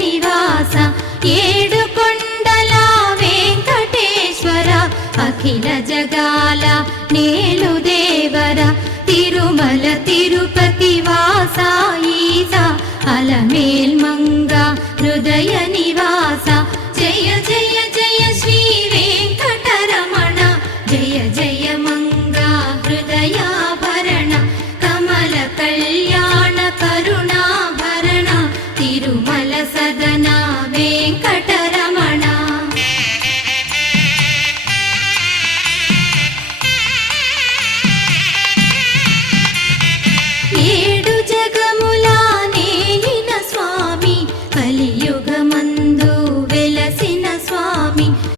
నివాస ఏడు కొండల వెంకటేశ్వర అఖిల జగాల నేలు దేవర తిరుమల తిరుపతి వాస ఈస అలమేల్ మంగ హృదయ నివాస జయ జయ జయ శ్రీ వెంకటరమణ జయ జయ మంగ హృదయాభరణ కమల కళ్యాణ కరుణాభరణ తిరుమల సదన వెంకటరమణ ఏడు జగముల నేలిన స్వామి కలియుగమందు వెలసిన స్వామి